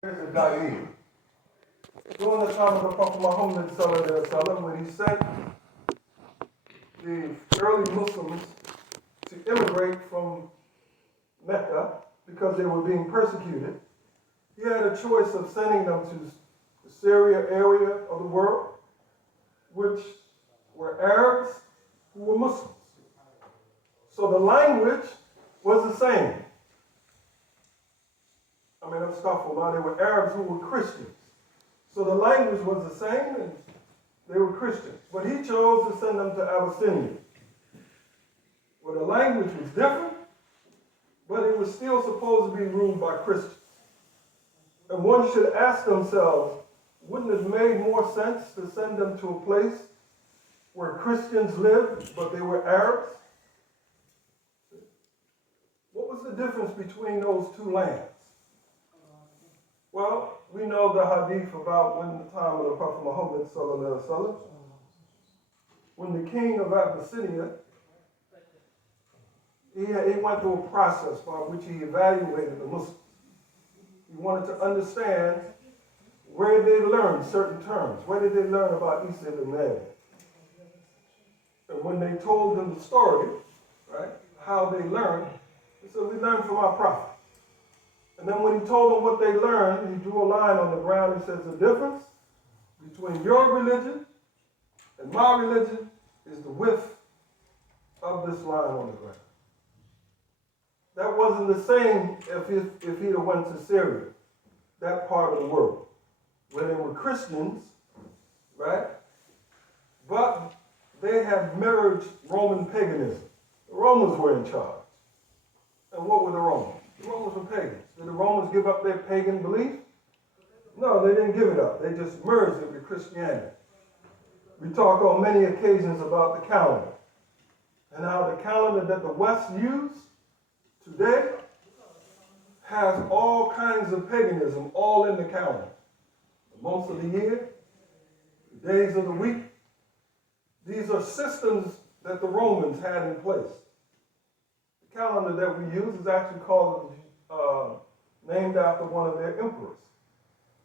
Here's a Daeed. During the time of the Prophet Muhammad sallallahu when he sent the early Muslims to immigrate from Mecca because they were being persecuted, he had a choice of sending them to the Syria area of the world, which were Arabs who were Muslims. So the language was the same. They were Arabs who were Christians. So the language was the same and they were Christians. But he chose to send them to Abyssinia, where the language was different, but it was still supposed to be ruled by Christians. And one should ask themselves, wouldn't it have made more sense to send them to a place where Christians lived, but they were Arabs? What was the difference between those two lands? Well, we know the hadith about when the time of the Prophet Muhammad sallallahu alaihi wasallam, when the king of Abyssinia, he went through a process by which he evaluated the Muslims. He wanted to understand where they learned certain terms. Where did they learn about Isa ibn Maryam? And when they told him the story, right, how they learned, he said, we learned from our prophet. And then when he told them what they learned, he drew a line on the ground. He says, the difference between your religion and my religion is the width of this line on the ground. That wasn't the same if he'd have went to Syria, that part of the world, where they were Christians, right? But they had merged Roman paganism. The Romans were in charge. And what were the Romans? The Romans were pagans. Did the Romans give up their pagan belief? No, they didn't give it up. They just merged it with Christianity. We talk on many occasions about the calendar and how the calendar that the West used today has all kinds of paganism all in the calendar. The months of the year, the days of the week. These are systems that the Romans had in place. The calendar that we use is actually called, named after one of their emperors,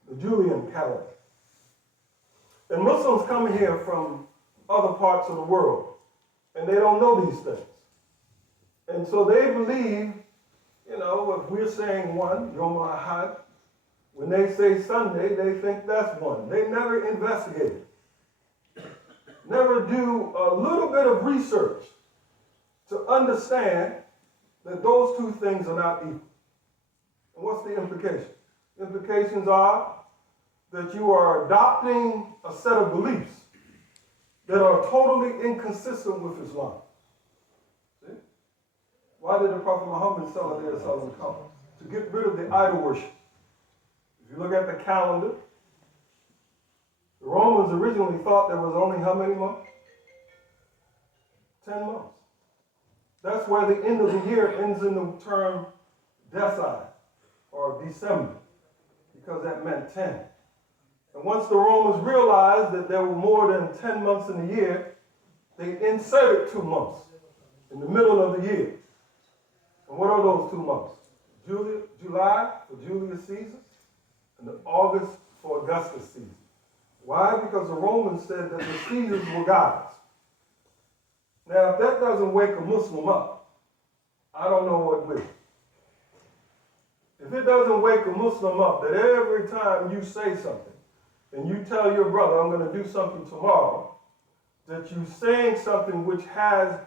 the Julian calendar. And Muslims come here from other parts of the world, and they don't know these things. And so they believe, if we're saying one, JUMMA, when they say Sunday, they think that's one. They never investigate it. Never do a little bit of research to understand that those two things are not equal. And what's the implication? The implications are that you are adopting a set of beliefs that are totally inconsistent with Islam. See? Why did the Prophet Muhammad sallallahu alaihi wasallam come? To get rid of the idol worship. If you look at the calendar, the Romans originally thought there was only how many months? 10 months. That's why the end of the year ends in the term Decide or December, because that meant 10. And once the Romans realized that there were more than 10 months in the year, they inserted 2 months in the middle of the year. And what are those 2 months? July for Julius Caesar and August for Augustus Caesar. Why? Because the Romans said that the Caesars were gods. Now, if that doesn't wake a Muslim up, I don't know what will. If it doesn't wake a Muslim up that every time you say something and you tell your brother, I'm going to do something tomorrow, that you're saying something which has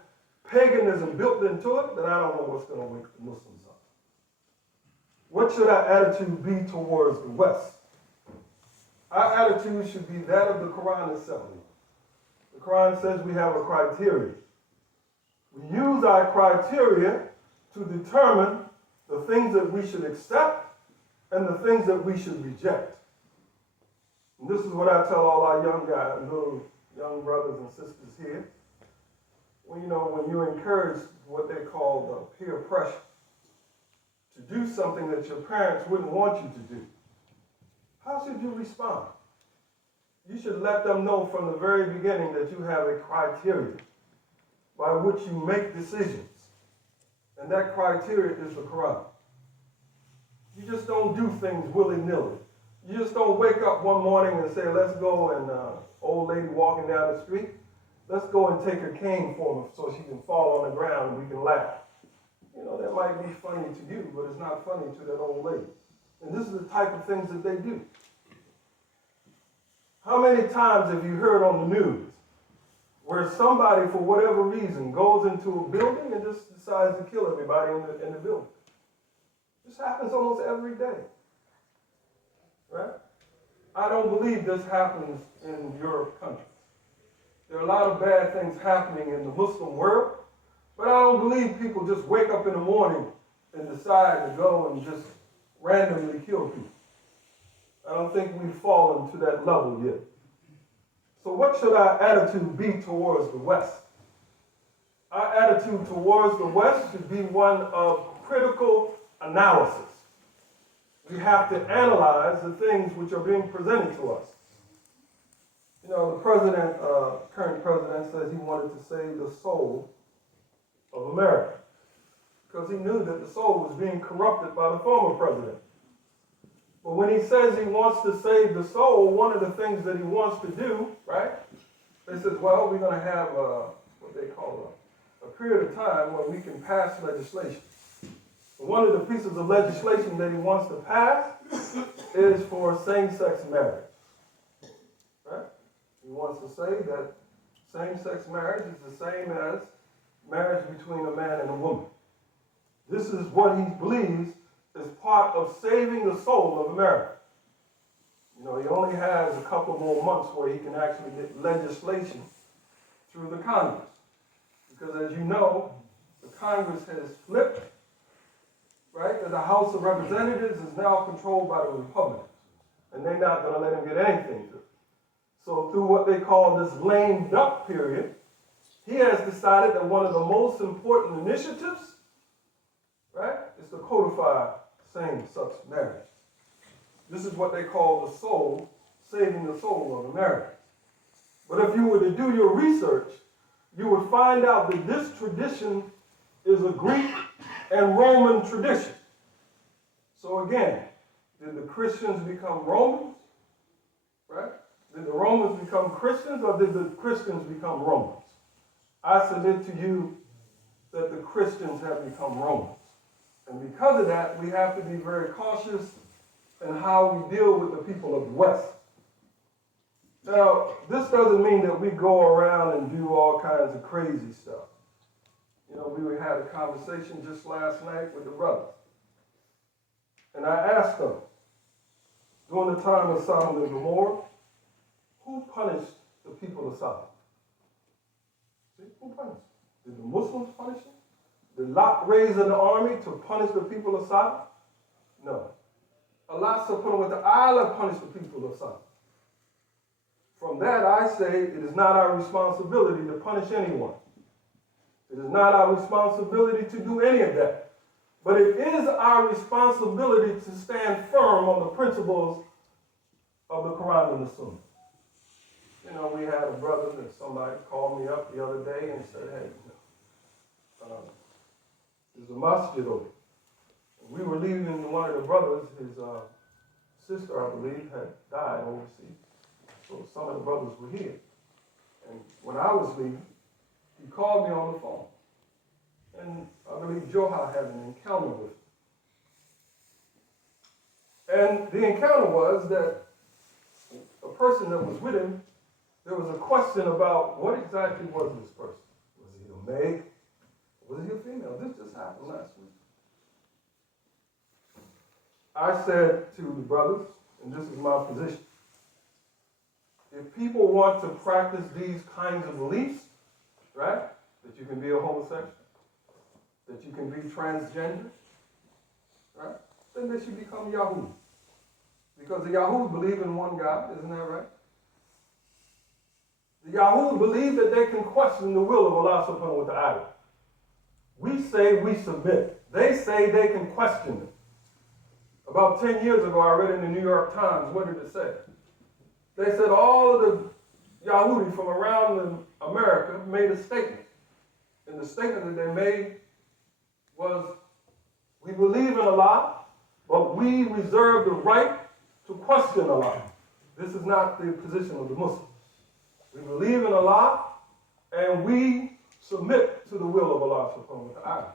paganism built into it, then I don't know what's going to wake the Muslims up. What should our attitude be towards the West? Our attitude should be that of the Quran itself. The Quran says we have a criteria. We use our criteria to determine the things that we should accept and the things that we should reject. And this is what I tell all our young guys, little young brothers and sisters here. When you encourage what they call the peer pressure to do something that your parents wouldn't want you to do, how should you respond? You should let them know from the very beginning that you have a criteria by which you make decisions. And that criteria is the Quran. You just don't do things willy-nilly. You just don't wake up one morning and say, let's go, and old lady walking down the street, let's go and take her cane for her so she can fall on the ground and we can laugh. You know, that might be funny to you, but it's not funny to that old lady. And this is the type of things that they do. How many times have you heard on the news where somebody, for whatever reason, goes into a building and just decides to kill everybody in the building? This happens almost every day. Right? I don't believe this happens in your country. There are a lot of bad things happening in the Muslim world, but I don't believe people just wake up in the morning and decide to go and just randomly kill people. I don't think we've fallen to that level yet. So what should our attitude be towards the West? Our attitude towards the West should be one of critical analysis. We have to analyze the things which are being presented to us. You know, the president, current president, says he wanted to save the soul of America because he knew that the soul was being corrupted by the former president. But when he says he wants to save the soul, one of the things that he wants to do, right? They said, well, we're going to have what they call a period of time where we can pass legislation. One of the pieces of legislation that he wants to pass is for same-sex marriage. Right? He wants to say that same-sex marriage is the same as marriage between a man and a woman. This is what he believes is part of saving the soul of America. You know, he only has a couple more months where he can actually get legislation through the Congress. Because as you know, the Congress has flipped. Right? That the House of Representatives is now controlled by the Republicans. And they're not going to let him get anything through. So through what they call this lame duck period, he has decided that one of the most important initiatives, right, is to codify same-sex marriage. This is what they call the soul, saving the soul of America. But if you were to do your research, you would find out that this tradition is a Greek and Roman tradition. So again, did the Christians become Romans? Right? Did the Romans become Christians, or did the Christians become Romans? I submit to you that the Christians have become Romans. And because of that, we have to be very cautious in how we deal with the people of the West. Now, this doesn't mean that we go around and do all kinds of crazy stuff. You know, we had a conversation just last night with the brothers. And I asked them, during the time of Sodom and Gomorrah, who punished the people of Sodom? See, who punished? Did the Muslims punish them? Did Lot raise an army to punish the people of Sodom? No. Allah subhanahu wa ta'ala punished the people of Sodom. From that, I say it is not our responsibility to punish anyone. It is not our responsibility to do any of that. But it is our responsibility to stand firm on the principles of the Quran and the Sunnah. You know, we had a brother that somebody called me up the other day and said, hey, there's a masjid over here. We were leaving, and one of the brothers, his sister, I believe, had died overseas. So some of the brothers were here. And when I was leaving, he called me on the phone. And I believe Joha had an encounter with him. And the encounter was that a person that was with him, there was a question about what exactly was this person. Was he a male? Was he a female? This just happened last week. I said to the brothers, and this is my position, if people want to practice these kinds of beliefs, right, that you can be a homosexual, that you can be transgender, right, then they should become Yahud. Because the Yahud believe in one God, isn't that right? The Yahud believe that they can question the will of Allah subhanahu wa ta'ala. We say we submit. They say they can question it. About 10 years ago, I read in the New York Times, what did it say? They said all of the Yahudi from around America made a statement. And the statement that they made was, we believe in Allah, But we reserve the right to question Allah. This is not the position of the Muslims. We believe in Allah and we submit to the will of Allah subhanahu wa ta'ala.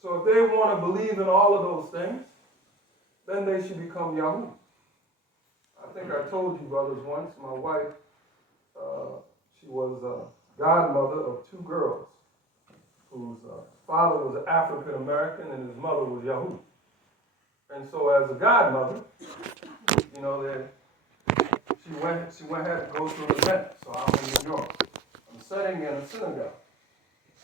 So if they want to believe in all of those things, then they should become Yahud. I think I told you brothers once, my wife, she was a godmother of two girls whose father was African American and his mother was Yahud. And so as a godmother, you know, she had to go to an event. So I'm in New York. I'm sitting in a synagogue.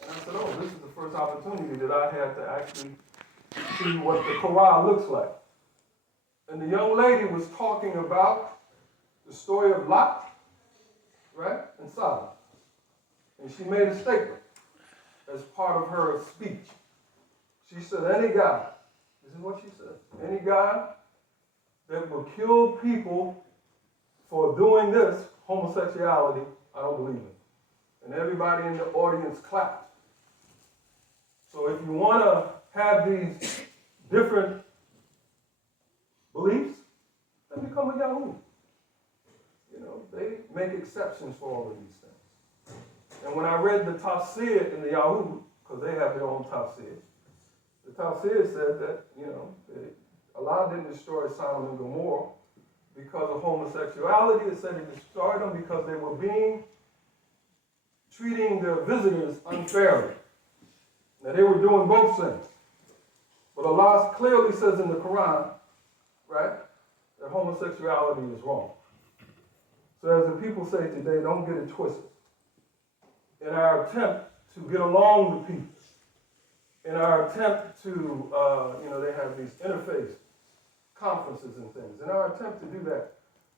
And I said, oh, this is the first opportunity that I had to actually see what the Quran looks like. And the young lady was talking about the story of Lot, right, and Sodom. And she made a statement as part of her speech. She said, any God, this is what she said, any God that will kill people for doing this, homosexuality, I don't believe in. And everybody in the audience clapped. So if you want to have these different beliefs, then become a Yahoo. You know, they make exceptions for all of these things. And when I read the tafsir in the Yahoo, because they have their own tafsir, the tafsir said that, you know, Allah didn't destroy Sodom and Gomorrah because of homosexuality. It said He destroyed them because they were treating their visitors unfairly. Now they were doing both things. But Allah clearly says in the Quran, right, that homosexuality is wrong. So as the people say today, don't get it twisted. In our attempt to get along with people, in our attempt to, you know, they have these interfaith conferences and things. In our attempt to do that,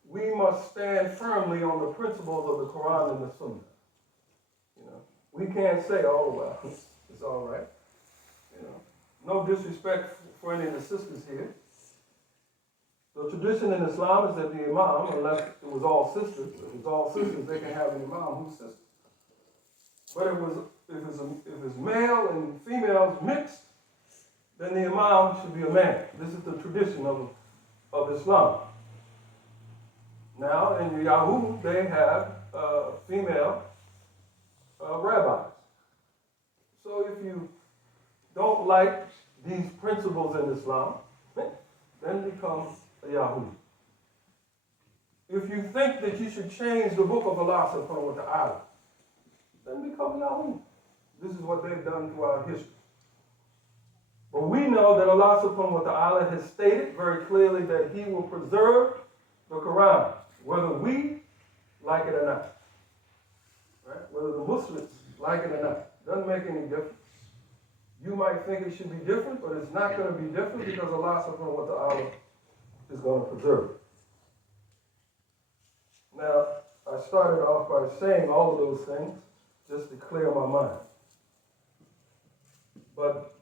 we must stand firmly on the principles of the Quran and the Sunnah. You know, we can't say, oh, well, it's all right. You know, no disrespect for any of the sisters here. The tradition in Islam is that the Imam, unless it was all sisters, if it's all sisters, they can have an Imam who's sister. But if it's male and females mixed, then the Imam should be a man. This is the tradition of Islam. Now, in Yahoo, they have female rabbis. So if you don't like these principles in Islam, then become a Yahoo. If you think that you should change the book of Allah subhanahu wa ta'ala, then become Yahoo. This is what they've done throughout history. But we know that Allah subhanahu wa ta'ala has stated very clearly that He will preserve the Quran, whether we like it or not. Right? Whether the Muslims like it or not. Doesn't make any difference. You might think it should be different, but it's not going to be different because Allah subhanahu wa ta'ala is going to preserve it. Now, I started off by saying all of those things just to clear my mind. But,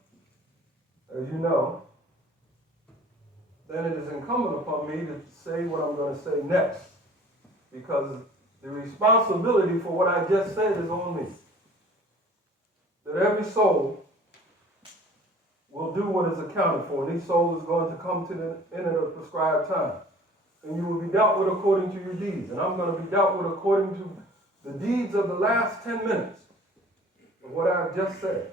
as you know, then it is incumbent upon me to say what I'm going to say next, because the responsibility for what I just said is on me. That every soul will do what is accounted for, and each soul is going to come to the end of the prescribed time. And you will be dealt with according to your deeds. And I'm going to be dealt with according to the deeds of the last 10 minutes of what I've just said.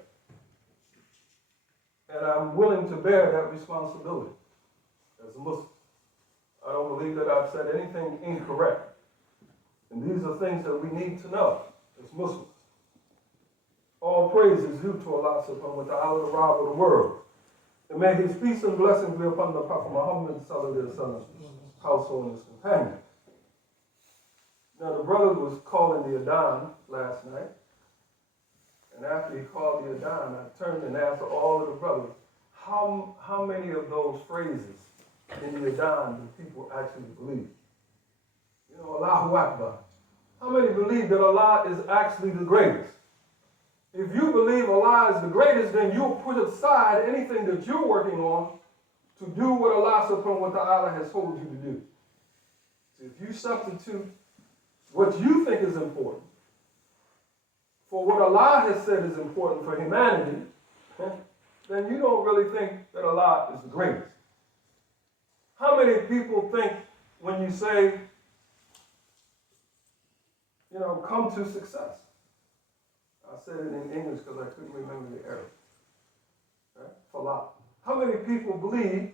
And I'm willing to bear that responsibility as a Muslim. I don't believe that I've said anything incorrect. And these are things that we need to know as Muslims. All praise is due to Allah subhanahu wa ta'ala, the Rabb of the world. And may His peace and blessings be upon the Prophet Muhammad sallallahu alaihi wasallam, household and his companions. Now the brother was calling the Adhan last night. And after he called the Adhan, I turned and asked all of the brothers, how many of those phrases in the Adhan do people actually believe? You know, Allahu Akbar. How many believe that Allah is actually the greatest? If you believe Allah is the greatest, then you'll put aside anything that you're working on to do what Allah subhanahu wa ta'ala has told you to do. So if you substitute what you think is important for what Allah has said is important for humanity, then you don't really think that Allah is the greatest. How many people think when you say, come to success? I said it in English because I couldn't remember the Arabic. Right? Salat. How many people believe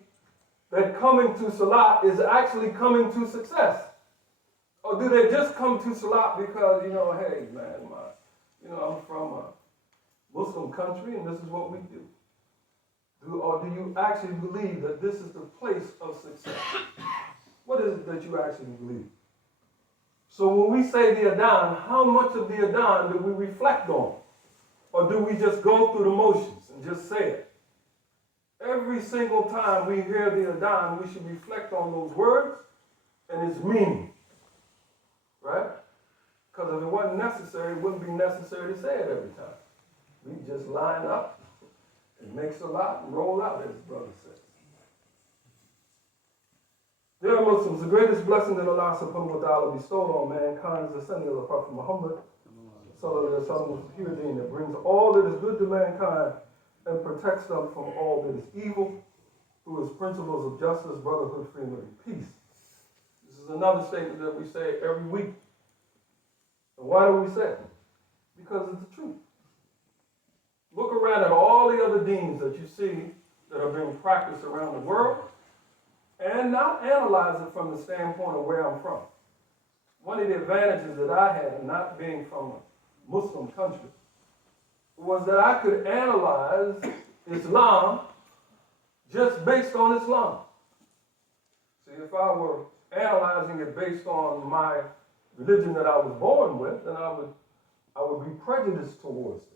that coming to Salat is actually coming to success? Or do they just come to Salat because, hey, man, I'm from a Muslim country and this is what we do? Or do you actually believe that this is the place of success? What is it that you actually believe? So when we say the Adhan, how much of the Adhan do we reflect on? Or do we just go through the motions and just say it? Every single time we hear the Adhan, we should reflect on those words and its meaning. Right? Because if it wasn't necessary, it wouldn't be necessary to say it every time. We just line up and make salat and roll out, as the brother said. Dear Muslims, the greatest blessing that Allah subhanahu wa ta'ala bestowed on mankind is the sending of the Prophet Muhammad sallallahu alaihi wasallam, the pure deen that brings all that is good to mankind and protects them from all that is evil through his principles of justice, brotherhood, freedom, and peace. This is another statement that we say every week. And why do we say it? Because it's the truth. Look around at all the other deens that you see that are being practiced around the world and not analyze it from the standpoint of where I'm from. One of the advantages that I had in not being from a Muslim country was that I could analyze Islam just based on Islam. See, if I were analyzing it based on my religion that I was born with, then I would be prejudiced towards it.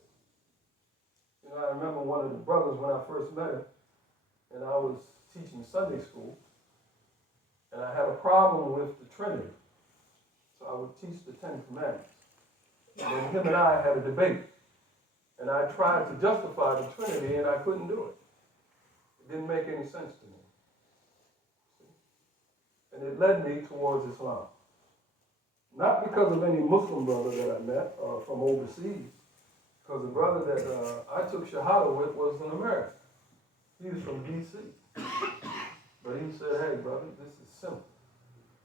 I remember one of the brothers when I first met him, and I was teaching Sunday school, and I had a problem with the Trinity. So I would teach the Ten Commandments. And then him and I had a debate. And I tried to justify the Trinity, and I couldn't do it. It didn't make any sense to me. And it led me towards Islam. Not because of any Muslim brother that I met from overseas, because the brother that I took Shahada with was an American. He was from D.C. But he said, hey, brother, this is simple.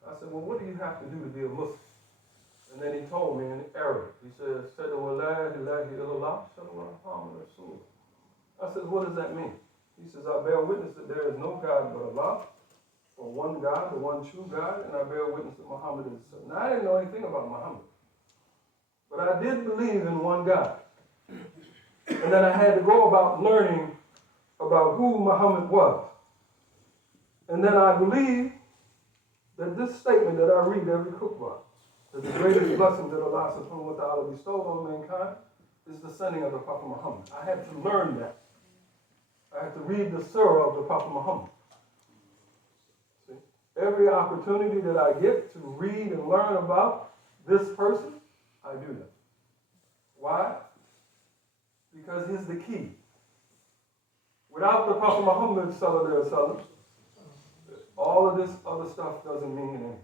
I said, well, what do you have to do to be a Muslim? And then he told me in Arabic. He said, I said, what does that mean? He says, I bear witness that there is no God but Allah, or one God, the one true God, and I bear witness that Muhammad is the son. Now, I didn't know anything about Muhammad. But I did believe in one God. And then I had to go about learning about who Muhammad was. And then I believe that this statement that I read every khutbah, that the greatest blessing that Allah subhanahu wa ta'ala bestowed on mankind is the sending of the Prophet Muhammad. I had to learn that. I had to read the surah of the Prophet Muhammad. See? Every opportunity that I get to read and learn about this person, I do that. Why? Because he's the key. Without the Prophet Muhammad sallallahu alaihi wasallam, all of this other stuff doesn't mean anything.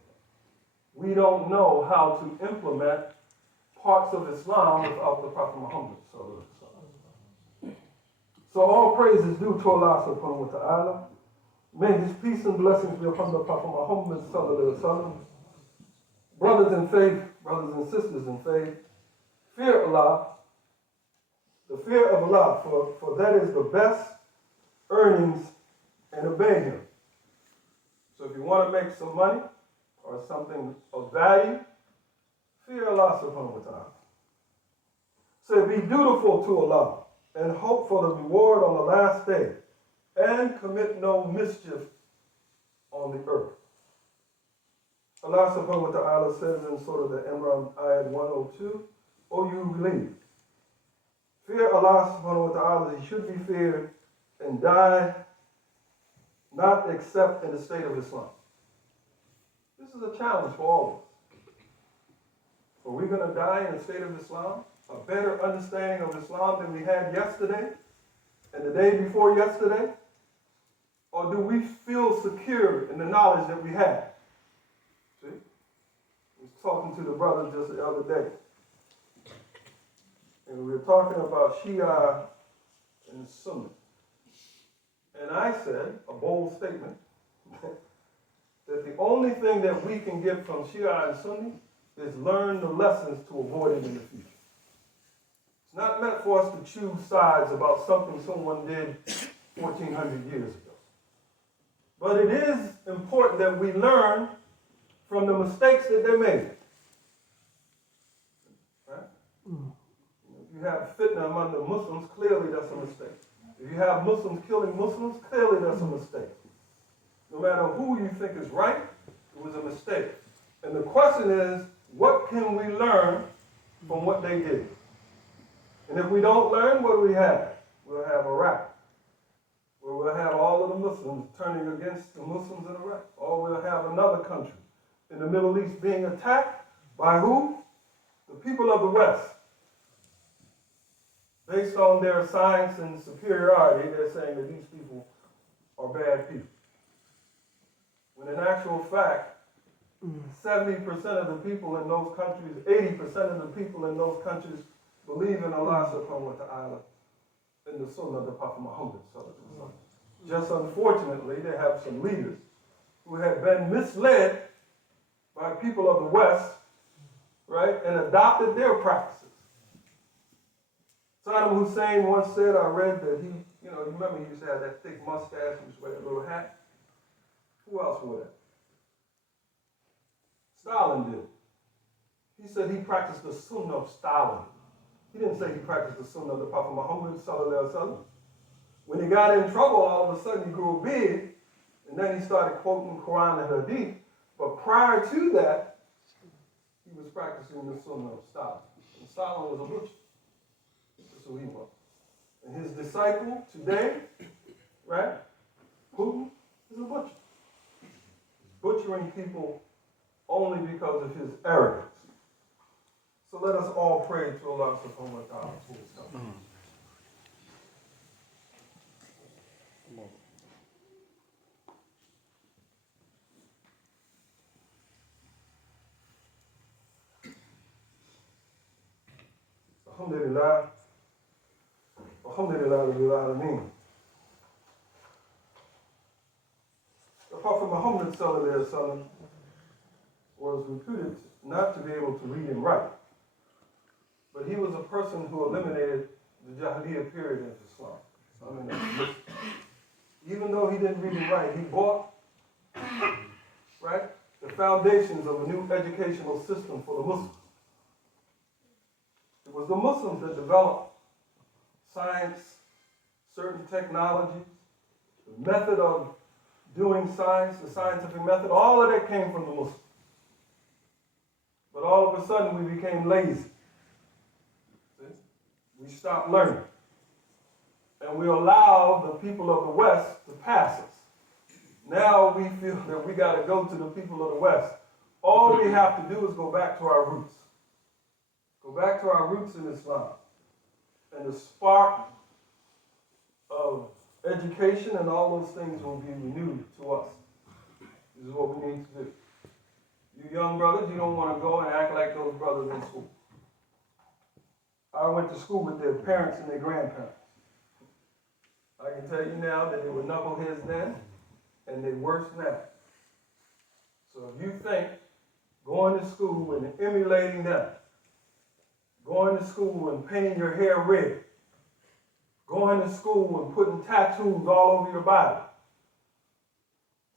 We don't know how to implement parts of Islam without the Prophet Muhammad sallallahu alaihi wasallam. So all praise is due to Allah subhanahu wa ta'ala. May his peace and blessings be upon the Prophet Muhammad sallallahu alaihi wasallam. Brothers in faith, brothers and sisters in faith, fear Allah. The fear of Allah, for that is the best earnings, and obey him. So if you want to make some money or something of value, fear Allah subhanahu wa ta'ala. So be dutiful to Allah and hope for the reward on the last day and commit no mischief on the earth. Allah subhanahu wa ta'ala says in Surah the Emam, ayat 102, O you who believe, fear Allah subhanahu wa ta'ala as he should be feared and die not except in the state of Islam. This is a challenge for all of us. Are we going to die in the state of Islam? A better understanding of Islam than we had yesterday and the day before yesterday? Or do we feel secure in the knowledge that we have? See? I was talking to the brother just the other day. And we were talking about Shia and Sunni. And I said, a bold statement, that the only thing that we can get from Shia and Sunni is learn the lessons to avoid it in the future. It's not meant for us to choose sides about something someone did 1,400 years ago. But it is important that we learn from the mistakes that they made. Right? If you have fitna among the Muslims, clearly that's a mistake. If you have Muslims killing Muslims, clearly that's a mistake. No matter who you think is right, it was a mistake. And the question is, what can we learn from what they did? And if we don't learn, what do we have? We'll have Iraq, where we'll have all of the Muslims turning against the Muslims in Iraq. Or we'll have another country in the Middle East being attacked by who? The people of the West. Based on their science and superiority, they're saying that these people are bad people. When in actual fact, 70% of the people in those countries, 80% of the people in those countries believe in Allah subhanahu wa ta'ala and the Sunnah of the Prophet Muhammad sallallahu alaihi wasallam. Just unfortunately, they have some leaders who have been misled by people of the West, right, and adopted their practices. Saddam Hussein once said, I read that you remember he used to have that thick mustache, he used to wear that little hat. Who else wore that? Stalin did. He said he practiced the Sunnah of Stalin. He didn't say he practiced the Sunnah of the Prophet Muhammad sallallahu alaihi wasallam. When he got in trouble, all of a sudden he grew big, and then he started quoting Quran and Hadith. But prior to that, he was practicing the Sunnah of Stalin. And Stalin was a butcher. That's who he was. And his disciple today, right, Putin, is a butcher. He's butchering people only because of his arrogance. So let us all pray to Allah subhanahu wa ta'ala for his help. Alhamdulillah. Alhamdulillah rabbil alameen. The Prophet Muhammad sallallahu alaihi wasallam was reputed not to be able to read and write. But he was a person who eliminated the Jahiliyyah period in Islam. Even though he didn't read and write, he bought, right, the foundations of a new educational system for the Muslims. It was the Muslims that developed science, certain technologies, the method of doing science, the scientific method, all of that came from the Muslims. But all of a sudden we became lazy. See? We stopped learning. And we allowed the people of the West to pass us. Now we feel that we got to go to the people of the West. All we have to do is go back to our roots. Go back to our roots in Islam. And the spark of education and all those things will be renewed to us. This is what we need to do. You young brothers, you don't want to go and act like those brothers in school. I went to school with their parents and their grandparents. I can tell you now that they were knuckleheads then, and they're worse now. So if you think going to school and emulating them, going to school and painting your hair red, going to school and putting tattoos all over your body,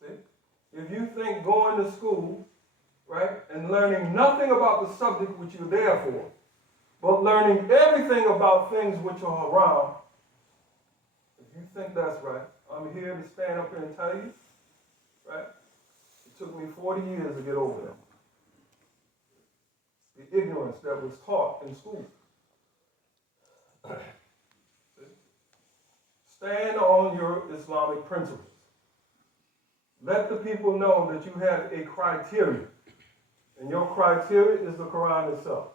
see? If you think going to school, right, and learning nothing about the subject which you're there for, but learning everything about things which are around, if you think that's right, I'm here to stand up here and tell you, right, it took me 40 years to get over that. The ignorance that was taught in school. Stand on your Islamic principles. Let the people know that you have a criteria. And your criteria is the Quran itself.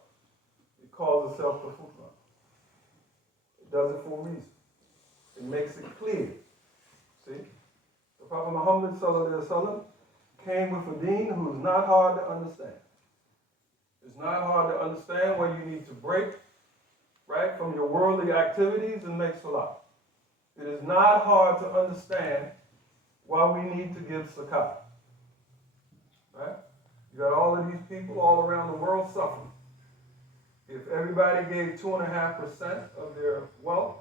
It calls itself the Furqan. It does it for a reason. It makes it clear. See? The Prophet Muhammad sallallahu alaihi wasallam came with a deen who is not hard to understand. It's not hard to understand where you need to break, right, from your worldly activities and make salah. It is not hard to understand why we need to give zakat. You got all of these people all around the world suffering. If everybody gave 2.5% of their wealth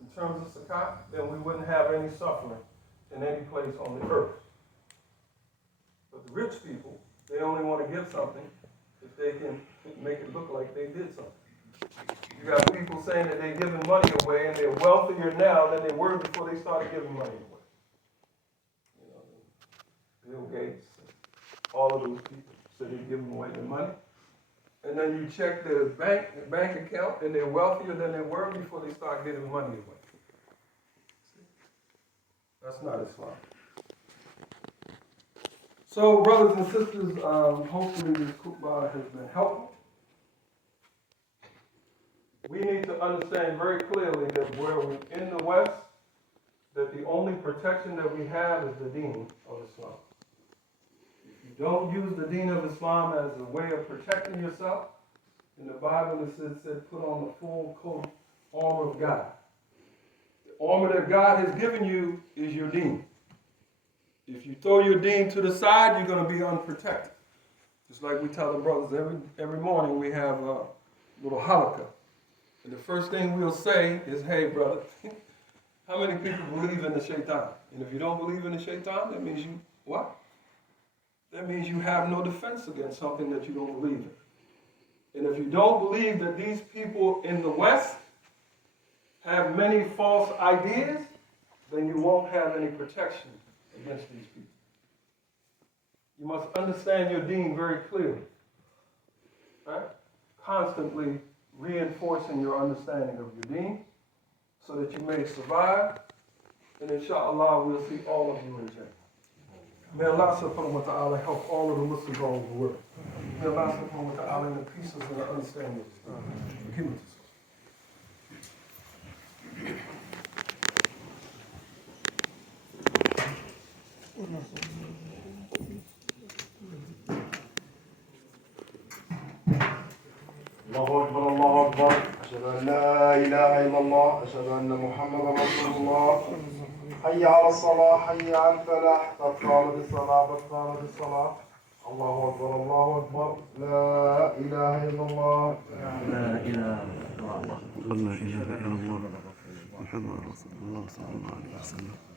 in terms of zakat, then we wouldn't have any suffering in any place on the earth. But the rich people, they only want to give something if they can make it look like they did something. You got people saying that they're giving money away and they're wealthier now than they were before they started giving money away. You know, Bill Gates, all of those people said they're giving away their money. And then you check the bank account and they're wealthier than they were before they start giving money away. That's not Islam. So, brothers and sisters, hopefully this khutbah has been helpful. We need to understand very clearly that where we're in the West, that the only protection that we have is the deen of Islam. If you don't use the deen of Islam as a way of protecting yourself, in the Bible it said put on the full coat armor of God. The armor that God has given you is your deen. If you throw your deen to the side, you're going to be unprotected. Just like we tell the brothers every morning, we have a little halakha. And the first thing we'll say is, hey, brother, how many people believe in the shaitan? And if you don't believe in the shaitan, that means you, what? That means you have no defense against something that you don't believe in. And if you don't believe that these people in the West have many false ideas, then you won't have any protection against these people. You must understand your deen very clearly. Right? Constantly reinforcing your understanding of your deen so that you may survive, and inshallah we'll see all of you in Jannah. May Allah subhanahu wa ta'ala help all of the Muslims all over the world. May Allah subhanahu wa ta'ala in the pieces and the understanding. Forgive me. الله أكبر الله أكبر أشهد أن لا إله إلا الله أشهد أن محمدا رسول الله حي على الصلاة حي على الفلاح قد قامت الصلاة قد قامت الصلاة الله أكبر الله أكبر لا إله إلا الله لا إله إلا الله محمد رسول الله صلى الله عليه وسلم